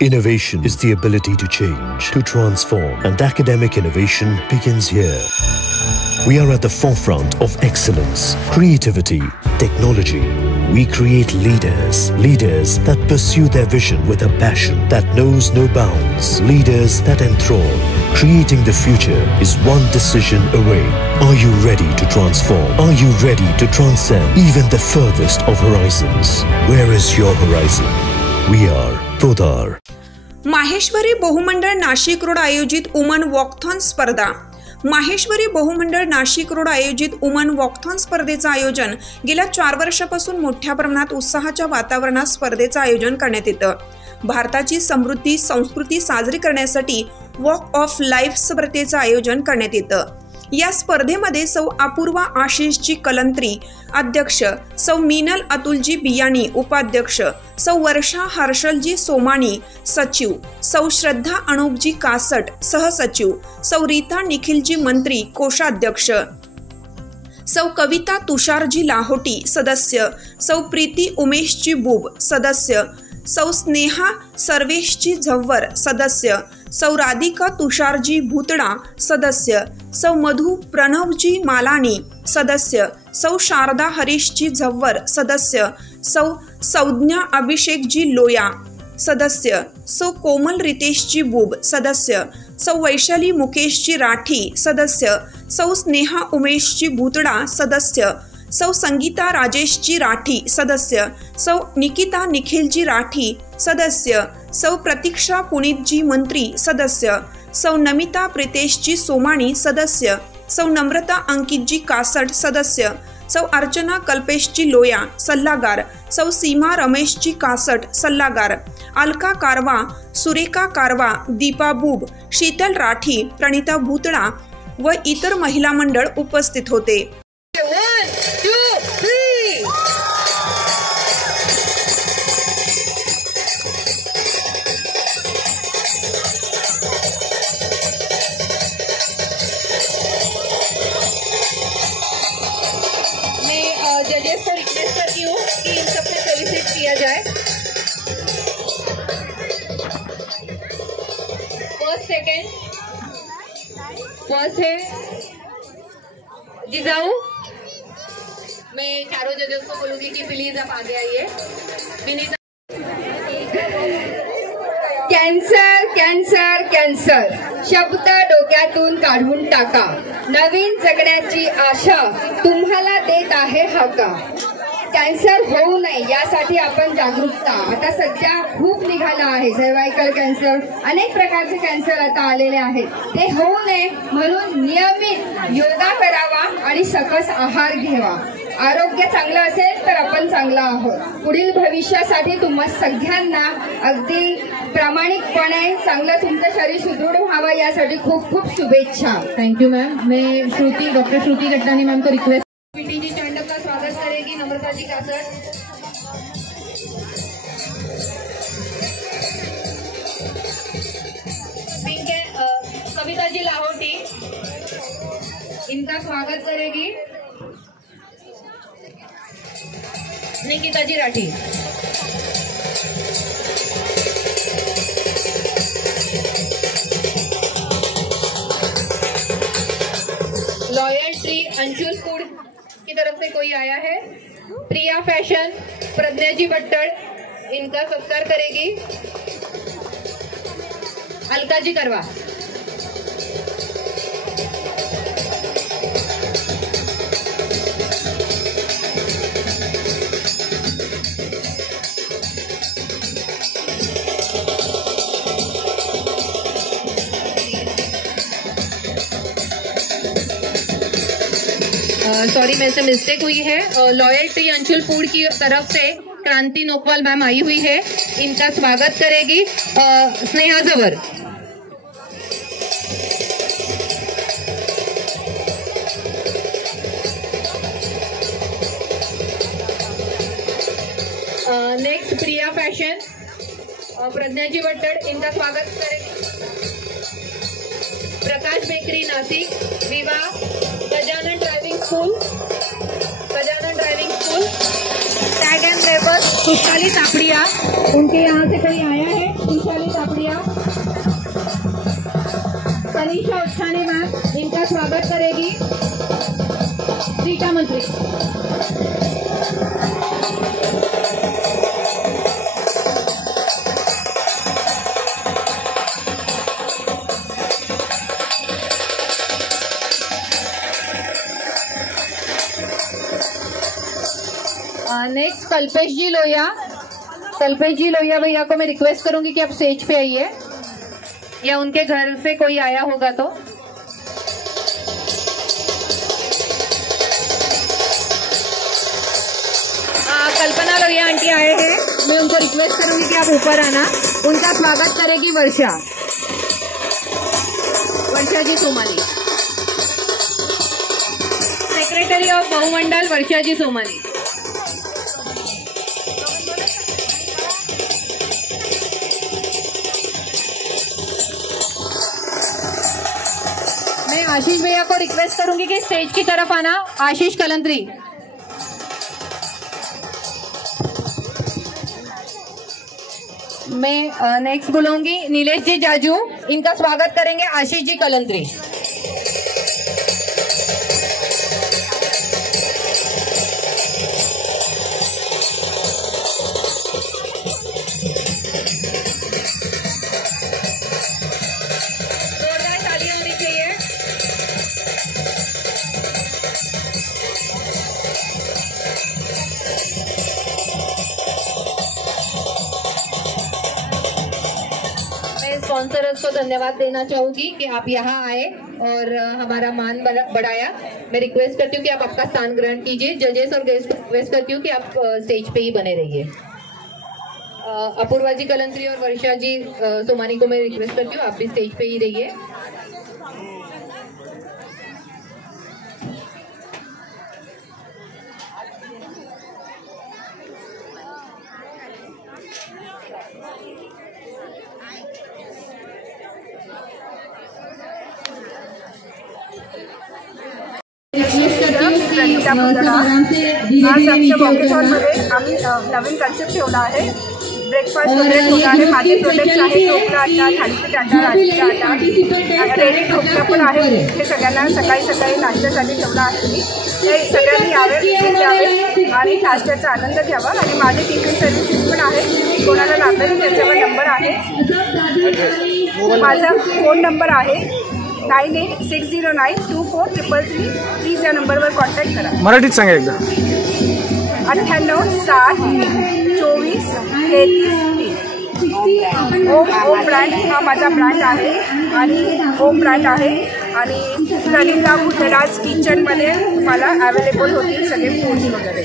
Innovation is the ability to change, to transform, and academic innovation begins here. We are at the forefront of excellence, creativity, technology. We create leaders that pursue their vision with a passion that knows no bounds, leaders that enthrall. Creating the future is one decision away. Are you ready to transform? Are you ready to transcend even the furthest of horizons? Where is your horizon? We are Podar. Maheshwari बहुमंडळ Nashik road आयोजित woman walkathon स्पर्धा. माहेश्वरी बहुमंडळ Nashik road आयोजित woman walkathon स्पर्धेचं आयोजन गेल्या 4 वर्षापासून मोठ्या प्रमाणात उत्साहाच्या वातावरणात स्पर्धेचं आयोजन करण्यात येतं. भारताची समृद्धी संस्कृती साजरी करण्यासाठी वॉक ऑफ लाईफ स्पर्धेचं आयोजन करण्यात येतं. या स्पर्धेमध्ये सौ अपूर्वा आशिषजी कलंत्री अध्यक्ष, सौ मीनल अतुलजी बियाणी उपाध्यक्ष, सौ वर्षा हर्षलजी सोमाणी सचिव, सौ श्रद्धा अनूपजी कासट सहसचिव, सौ रीता निखिलजी मंत्री कोषाध्यक्ष, सौ कविता तुषारजी लाहोटी सदस्य, सौ प्रीती उमेशजी बुब सदस्य, सौ स्नेहा सर्वेशजी झव्वर सदस्य, सौ राधिका तुषारजी भूतडा सदस्य, सौ मधु प्रणवजी मालानी सदस्य, सौ शारदा हरीशजी झव्वर सदस्य, सौ संज्ञा अभिषेकजी लोया सदस्य, सौ कोमल रितेशजी बुब सदस्य, सौ वैशाली मुकेशजी राठी सदस्य, सौ स्नेहा उमेशजी भूतडा सदस्य, सौ संगीता राजेशजी राठी सदस्य, सौ निकिता निखिलजी राठी सदस्य, सौ प्रतीक्षा पुनीतजी मंत्री सदस्य, सौ नमिता प्रितेशजी सोमाणी सदस्य, सौ नम्रता अंकितजी कासट सदस्य, सौ अर्चना कल्पेशजी लोया सल्लागार, सौ सीमा रमेशजी कासट सल्लागार, अलका कारवा, सुरेखा कारवा, दीपा बुब, शीतल राठी, प्रणिता भूतडा व इतर महिला मंडळ उपस्थित होते. 1, 2, 3. मैं जजेस को रिक्वेस्ट करती हूँ कि इन सबसे फेलिसिट किया जाए. फर्स्ट है जिजाऊ. मैं चारों जजेस को बोलूंगी कि प्लीज आप आगे आइए. विनीता. कॅन्सर कॅन्सर कॅन्सर शब्द डोक्यातून काढून टाका. नवीन जगण्याची आशा तुम्हाला देत आहे हाका. कॅन्सर होऊ नये यासाठी आपण जागरूकता. आता सध्या खूप निघाला आहे. सर्वायकल कॅन्सर, अनेक प्रकारचे कॅन्सर आता आलेले आहेत. ते होऊ नये म्हणून नियमित योगा करावा आणि सकस आहार घ्यावा. आरोग्य चांगलं असेल तर आपण चांगला आहोत. पुढील भविष्यासाठी तुम्हा सगळ्यांना अगदी प्रामाणिकपणे चांगलं तुमचं शरीर सुदृढ व्हावं यासाठी खूप खूप शुभेच्छा. Thank you ma'am. मैं डॉक्टर श्रुति गट्टानी मैम को रिक्वेस्ट. पीटी जी स्टैंडअप का स्वागत करेगी. नम्रता जी कासट. कविता जी लाहोटी इनका स्वागत करेगी. Nikita ji Rathi. Loyal tree Anshul food की तरफ से कोई आया है. प्रिया फैशन प्रज्ञा जी भट्टड़ इनका सत्कार करेगी. अलका जी करवा. सॉरी मेरे से मिस्टेक हुई है. लॉयल ट्री अंशुल फूड की तरफ से क्रांति नोकवाल मैम आई हुई है. इनका स्वागत करेगी स्नेहा जवर. नेक्स्ट प्रिया फैशन प्रज्ञा जी भट्टड़ इनका स्वागत करेगी. प्रकाश बेकरी नासिक. विवाह Gajanan driving school. Tag end labour खुशहाली तापड़िया. उनके यहाँ से कोई आया है. खुशहाली लड़कियां तनीषा उठाने मैम, इनका स्वागत करेगी रीटा मंत्री। नेक्स्ट कल्पेश जी लोहिया। कल्पेश जी लोहिया भैया को मैं रिक्वेस्ट करूंगी कि आप स्टेज पे आइए, या उनके घर से कोई आया होगा तो। कल्पना लोहिया आंटी आए हैं, मैं उनको रिक्वेस्ट करूंगी कि आप ऊपर आना। उनका स्वागत करेगी वर्षा जी सोमानी, सेक्रेटरी ऑफ बहुमंडल वर्षा जी सोमानी। मैं आशीष भैया को रिक्वेस्ट करूंगी कि स्टेज की तरफ आना। आशीष कलंत्री। मैं नेक्स्ट बुलाऊंगी नीलेश जी जाजू, इनका स्वागत करेंगे आशीष जी कलंत्री। स्पॉन्सर्स को धन्यवाद देना चाहूंगी कि आप यहाँ आए और हमारा मान बढ़ाया। मैं रिक्वेस्ट करती हूँ कि आप आपका स्थान ग्रहण कीजिए। जजेस और गेस्ट को रिक्वेस्ट करती हूँ कि आप स्टेज पे ही बने रहिए। अपूर्वा जी कलंत्री और वर्षा जी सोमानी को मैं रिक्वेस्ट करती हूँ आप भी स्टेज पे ही रहिए। आज आमच्या वॉकेथॉनमध्ये आम्ही नवीन कन्सेप्ट ठेवला आहे। ब्रेकफास्ट वगैरे ठेवला आहे, माझे प्रोडक्ट्स आहेत, ढोकळा आटा, थालीपीठ आटा, राजगिरा आटा, रेडी ढोकळा पण आहे। हे सगळ्यांना सकाळी सकाळी नाश्त्यासाठी ठेवला आहे मी। ते सगळ्यांनी यावे आणि नाश्त्याचा आनंद घ्यावा। आणि माझे टिफिन सर्व्हिसेस पण आहे, कोणाला लागलं त्याच्यावर नंबर आहे। माझा फोन नंबर आहे 9860924333। प्लीज या नंबरवर कॉन्टॅक्ट करा। मराठीत सांगा एकदा। 98602433। ओम ब्रँड हा माझा ब्रँड आहे आणि ओम ब्रँड आहे आणि कलिंगा भुतराज किचनमध्ये तुम्हाला अवेलेबल होतील सगळे फूड्स वगैरे।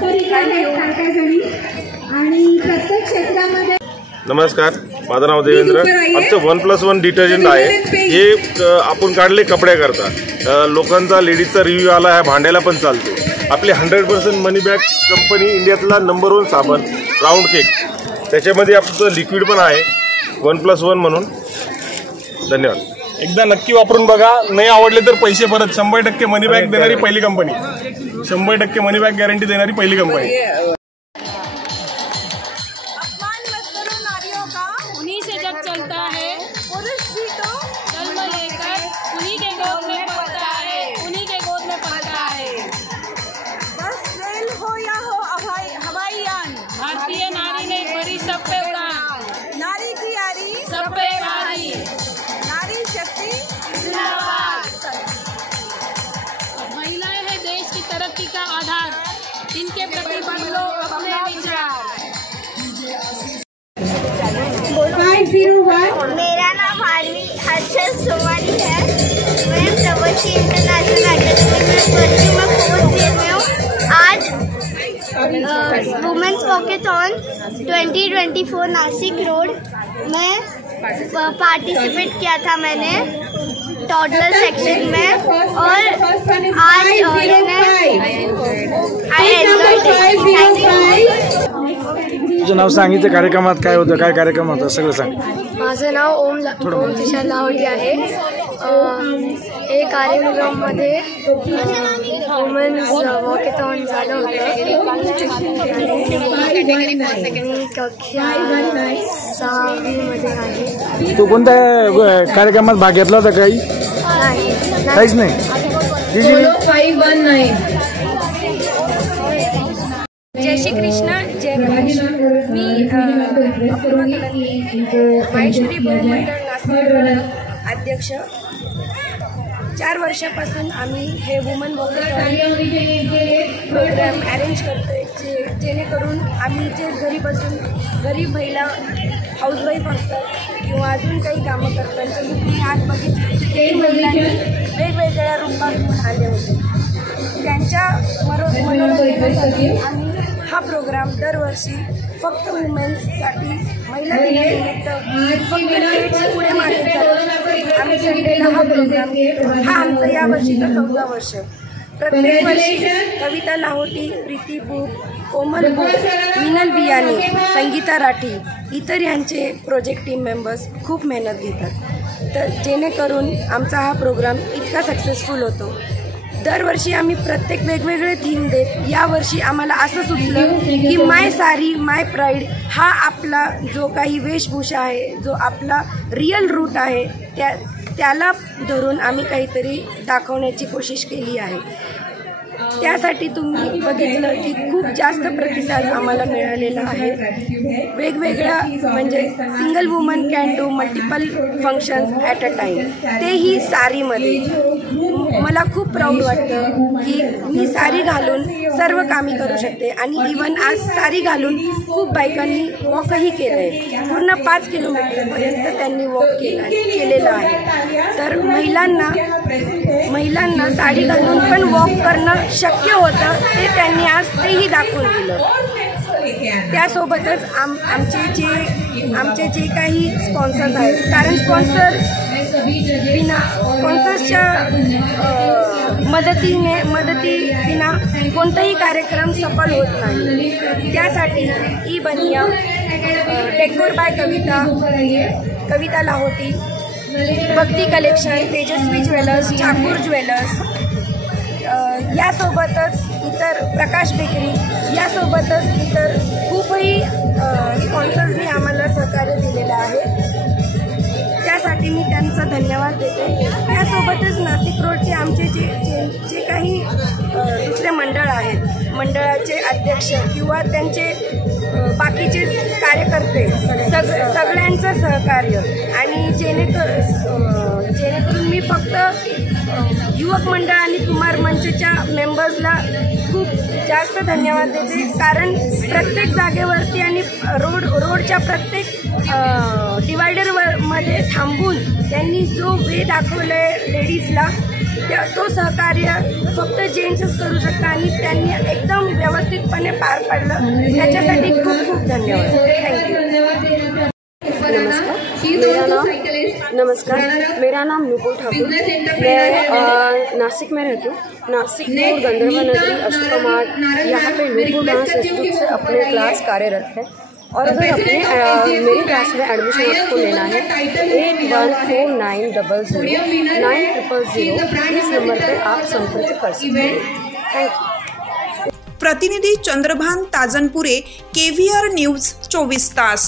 थँक्यू। आणि प्रत्येक क्षेत्रामध्ये नमस्कार, माझं नाव देवेंद्र। आमचं 1+1 डिटर्जंट आहे। हे आपण काढले कपड्याकरता। लोकांचा लेडीजचा रिव्ह्यू आला आहे, भांड्याला पण चालतो। आपली 100% मनी बॅग कंपनी, इंडियातला नंबर 1 साबण राऊंड केक, त्याच्यामध्ये आपलं लिक्विड पण आहे 1+1 म्हणून। धन्यवाद। एकदा नक्की वापरून बघा, नाही आवडले तर पैसे परत। 100% मनी बॅग देणारी पहिली कंपनी, 100% मनी बॅग गॅरंटी देणारी पहिली कंपनी। चलता है पुरुष भी तो जन्म लेकर उन्हीं के गोद में पलता है, उन्हीं के गोद में पलता है। बस रेल हो या हो हवाई यान, भारतीय नारी ने भरी सब पे उड़ान। नारी की यारी सब पे भारी, नारी शक्ति जिंदाबाद। महिलाएं हैं देश की तरक्की का आधार, इनके प्रति बदलो अपने विचार। 501। मेरा नाम हर्षल सोमानी है। मैं प्रवासी इंटरनेशनल अकेडमी में पढ़ती हूँ। मैं 4th ईयर में हूँ। आज वुमेन्स वॉकेथॉन 2024 नासिक रोड में पार्टिसिपेट किया था मैंने टॉडलर सेक्शन में, और आज आई एंजॉयड इट। तुझं नाव सांगितलं, कार्यक्रमात काय होतं, काय कार्यक्रम होता सगळं सांग. माझं नाव ओम तुषार लाहोटी आहे. हे कार्यक्रमामध्ये वुमन्स वॉकेथॉन झालं होतं. मी कक्षा 6वीमध्ये आहे. तू कोणत्या कार्यक्रमात भाग घेतला होता? काही काहीच नाही. जय श्री कृष्ण, जय गणेश. मी माहेश्वरी बहुमंडळ नाशिक अध्यक्ष. 4 वर्षापासून आम्ही हे वुमन वॉकेथॉन प्रोग्राम अरेंज करतोय, जेणेकरून आम्ही जे घरी बसून गरीब महिला हाऊसवाईफ असतात किंवा अजून काही कामं करतात, जसं तुम्ही आज बघितलं ते महिलांनी वेगवेगळ्या रूपात आले होते. त्यांच्या मनोरंजनासाठी आम्ही हा प्रोग्राम दरवर्षी फक्त वुमेन्ससाठी महिला दिनानिमित्त फक्त डेट्स पुढे मागे करत आम्ही संडेला हा प्रोग्राम घेतो. हा आमचा या वर्षीचा 14वा वर्ष. प्रत्येक वर्षी कविता लाहोटी, प्रीती बुक, कोमल बुक, मिनल बियानी, संगीता राठी इतर यांचे प्रोजेक्ट टीम मेंबर्स खूप मेहनत घेतात, तर जेणेकरून आमचा हा प्रोग्राम इतका सक्सेसफुल होतो. दरवर्षी आम्ही प्रत्येक वेगवेगळे थीम देत यावर्षी आम्हाला असं सुचलं की माय साडी माय प्राईड हा आपला जो काही वेशभूषा आहे, जो आपला रिअल रूट आहे, त्याला धरून आम्ही काहीतरी दाखवण्याची कोशिश केली आहे. त्यासाठी तुम्ही बघितलं की खूप जास्त प्रतिसाद आम्हाला मिळालेला आहे. वेगवेगळ्या म्हणजे single woman can do multiple functions at a time, तेही साडीमध्ये. मला खूप प्राऊड वाटतं की मी साडी घालून सर्व कामी करू शकते आणि इवन आज साडी घालून खूप बायकांनी वॉकही केलं आहे. पूर्ण 5 किलोमीटरपर्यंत त्यांनी वॉक केलेलं आहे. तर महिलांना साडी घालून पण वॉक करणं शक्य होतं, ते त्यांनी आज तेही दाखवून दिलं. त्यासोबतच आमचे जे काही स्पॉन्सर्स आहेत, कारण स्पॉन्सर्सच्या मदतीविना कोणताही कार्यक्रम सफल होत नाही. त्यासाठी ई बनिया, डेकोर बाय कविता लाहोटी, भक्ती कलेक्शन, तेजस्वी ज्वेलर्स, ठाकूर ज्वेलर्स, यासोबतच इतर प्रकाश बेकरी, यासोबतच इतर खूपही स्पॉन्सर्सनी आम्हाला सहकार्य दिलेलं आहे. त्यासाठी मी त्यांचा धन्यवाद देते. त्यासोबतच नाशिक रोडचे आमचे जे काही दुसरे मंडळ आहेत, मंडळाचे अध्यक्ष किंवा त्यांचे बाकीचे कार्यकर्ते, सगळ्यांचं सहकार्य आणि जेणेकरून मी फक्त युवक मंडळ आणि कुमार मंचच्या मेंबर्सला खूप जास्त धन्यवाद देते, कारण प्रत्येक जागेवरती आणि रोडच्या प्रत्येक डिवायडरमध्ये थांबून त्यांनी जो वे दाखवला आहे लेडीजला, तो सहकार्य फक्त जेंट्सच करू शकतात आणि त्यांनी एकदम व्यवस्थितपणे पार पाडलं. त्याच्यासाठी खूप खूप धन्यवाद. थँक्यू. नमस्कार, मेरा नाम नुपुर ठाकुर. मैं नासिक में रहती हूँ. नासिक में गंधर्व नगरी अशोका मार्ग, यहाँ पे नुपुर डांस इंस्टीट्यूट से अपने क्लास कार्यरत है. और अगर अपने मेरी क्लास में एडमिशन आपको लेना है 8149009000 इस नंबर पर आप संपर्क कर सकते हैं. Thank you. प्रतिनिधी चंद्रभान ताजनपुरे, KVR न्यूज 24 तास.